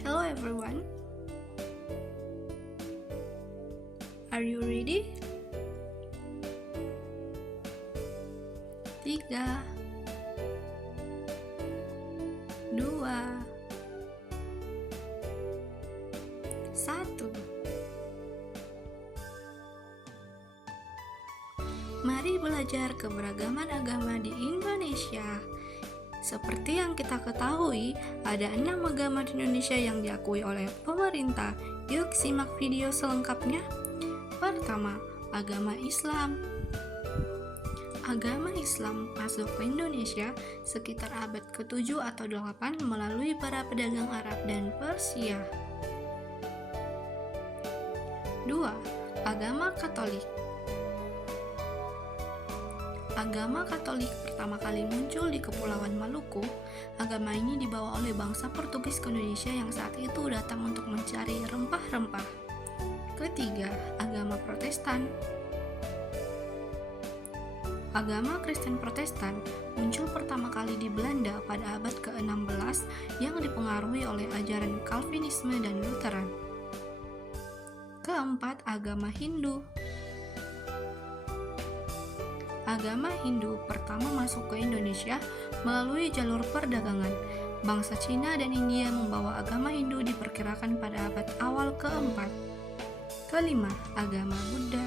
Hello everyone. Are you ready? 3 2 1. Mari belajar keberagaman agama di Indonesia. Seperti yang kita ketahui, ada 6 agama di Indonesia yang diakui oleh pemerintah. Yuk simak video selengkapnya. Pertama, agama Islam. Agama Islam masuk ke Indonesia sekitar abad ke-7 atau 8 melalui para pedagang Arab dan Persia. 2. Agama Katolik. Agama Katolik pertama kali muncul di Kepulauan Maluku. Agama ini dibawa oleh bangsa Portugis ke Indonesia yang saat itu datang untuk mencari rempah-rempah. Ketiga, agama Protestan. Agama Kristen Protestan muncul pertama kali di Belanda pada abad ke-16 yang dipengaruhi oleh ajaran Calvinisme dan Lutheran. Keempat, agama Hindu. Agama Hindu pertama masuk ke Indonesia melalui jalur perdagangan. Bangsa Cina dan India membawa agama Hindu diperkirakan pada abad awal ke-4. Kelima, agama Buddha.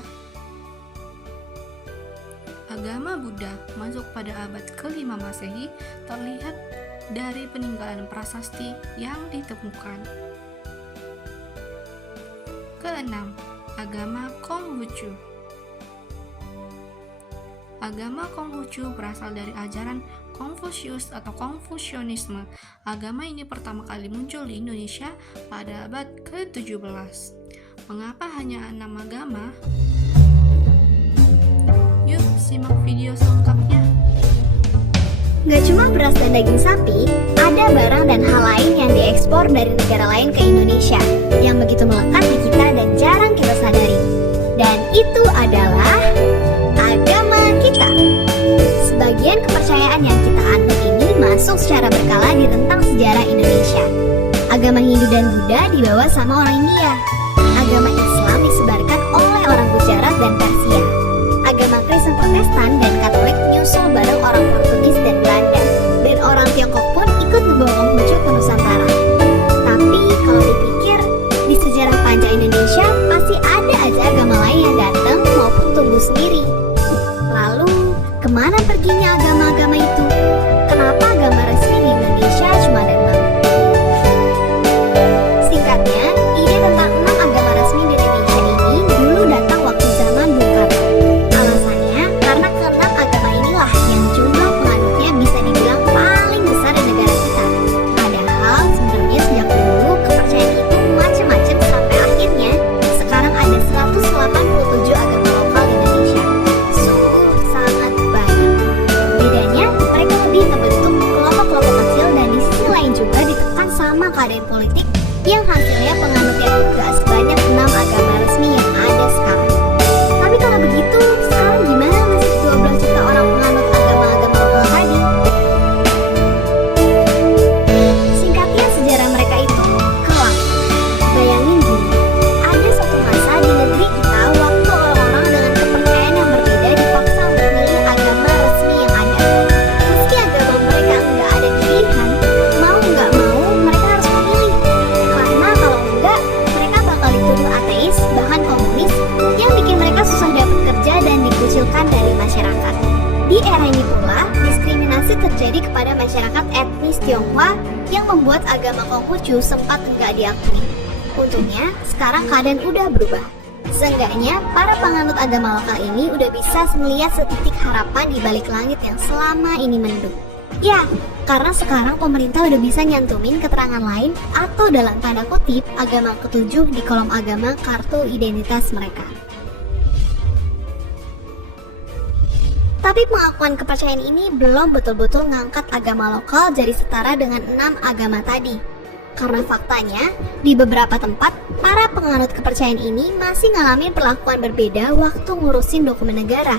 Agama Buddha masuk pada abad ke-5 Masehi, terlihat dari peninggalan prasasti yang ditemukan. Keenam, agama Konghucu. Agama Konghucu berasal dari ajaran Konfusius atau Konfusianisme. Agama ini pertama kali muncul di Indonesia pada abad ke-17. Mengapa hanya 6 agama? Yuk simak video selengkapnya. Gak cuma beras dan daging sapi, ada barang dan hal lain yang diekspor dari negara lain ke Indonesia yang begitu melekat di kita dan jarang kita sadari. Dan itu adalah agama kita. Sebagian kepercayaan yang kita anut ini masuk secara berkala di rentang sejarah Indonesia. Agama Hindu dan Buddha dibawa sama orang India. Agama Islam disebarkan oleh orang Gujarat dan Persia. Agama Kristen Protestan dan Katolik nyusul bareng orang Portugis dan Belanda. Dan orang Tiongkok pun ikut membawa Konghucu ke Nusantara. Tapi kalau dipikir, di sejarah panjang Indonesia pasti ada aja agama lain yang datang maupun tumbuh sendiri. Lalu, kemana perginya agama-agama itu? Kenapa agama resmi di Indonesia cuma ada 6? Singkatnya, ide tentang 6 agama resmi di Indonesia ini dulu datang waktu zaman Bung Karno. Alasannya, karena ke-6 agama inilah yang jumlah penganutnya bisa dibilang paling besar di negara kita. Padahal sebenarnya sejak dulu kepercayaan itu macam-macam sampai akhirnya sekarang ada 187 agama lokal di Indonesia. Sungguh sangat banyak. Bedanya, mereka lebih terbentuk kelompok-kelompok kecil dan di sisi lain juga ditekan sama keadaan politik yang hasilnya penganutnya juga sebanyak 6 agama resmi yang ada sekarang. Tapi kalau begitu, sekarang gimana nasib 12 juta orang penganut agama-agama lokal tadi? Singkatnya, sejarah mereka itu kelam. Bayangin gini, ada satu masa di negeri kita waktu orang-orang dengan kepercayaan yang berbeda dipaksa untuk memilih agama resmi yang ada. Meski agama mereka nggak ada pilihan, mau nggak mau mereka harus memilih. Karena kalau enggak, mereka bakal dituduh ateis, bahkan komunis, yang bikin mereka susah dapat kerja dan dikucilkan dari masyarakat. Di era ini pula, diskriminasi terjadi kepada masyarakat etnis Tionghoa yang membuat agama Konghucu sempat enggak diakui. Untungnya, sekarang keadaan udah berubah. Seenggaknya, para penganut agama lokal ini udah bisa melihat setitik harapan di balik langit yang selama ini mendung. Ya, karena sekarang pemerintah udah bisa nyantumin keterangan lain atau dalam tanda kutip agama ke-7 di kolom agama kartu identitas mereka. Tapi pengakuan kepercayaan ini belum betul-betul ngangkat agama lokal jadi setara dengan 6 agama tadi. Karena faktanya, di beberapa tempat, para penganut kepercayaan ini masih ngalamin perlakuan berbeda waktu ngurusin dokumen negara.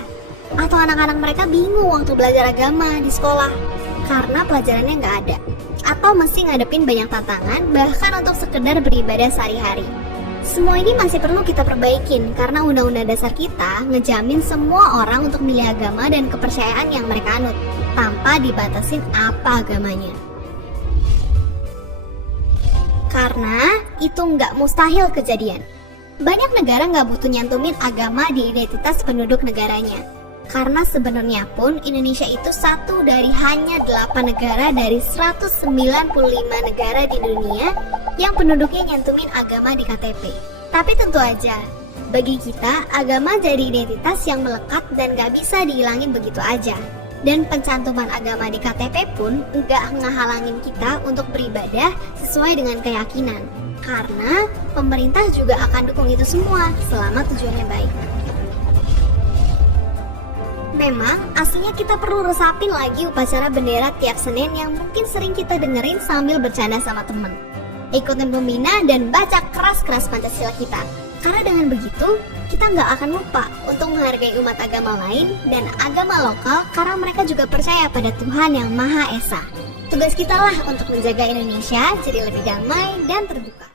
Atau anak-anak mereka bingung waktu belajar agama di sekolah, karena pelajarannya nggak ada. atau mesti ngadepin banyak tantangan, bahkan untuk sekedar beribadah sehari-hari. Semua ini masih perlu kita perbaikin karena undang-undang dasar kita ngejamin semua orang untuk milih agama dan kepercayaan yang mereka anut, tanpa dibatasin apa agamanya. Karena itu nggak mustahil kejadian. Banyak negara nggak butuh nyantumin agama di identitas penduduk negaranya. Karena sebenarnya pun Indonesia itu satu dari hanya 8 negara dari 195 negara di dunia yang penduduknya nyantumin agama di KTP. Tapi tentu aja, bagi kita agama jadi identitas yang melekat dan gak bisa dihilangin begitu aja. Dan pencantuman agama di KTP pun nggak ngehalangin kita untuk beribadah sesuai dengan keyakinan. Karena pemerintah juga akan dukung itu semua selama tujuannya baik. Memang, aslinya kita perlu resapin lagi upacara bendera tiap Senin yang mungkin sering kita dengerin sambil bercanda sama temen. Ikutin pembina dan baca keras-keras Pancasila kita. Karena dengan begitu, kita nggak akan lupa untuk menghargai umat agama lain dan agama lokal karena mereka juga percaya pada Tuhan yang Maha Esa. Tugas kita lah untuk menjaga Indonesia jadi lebih damai dan terbuka.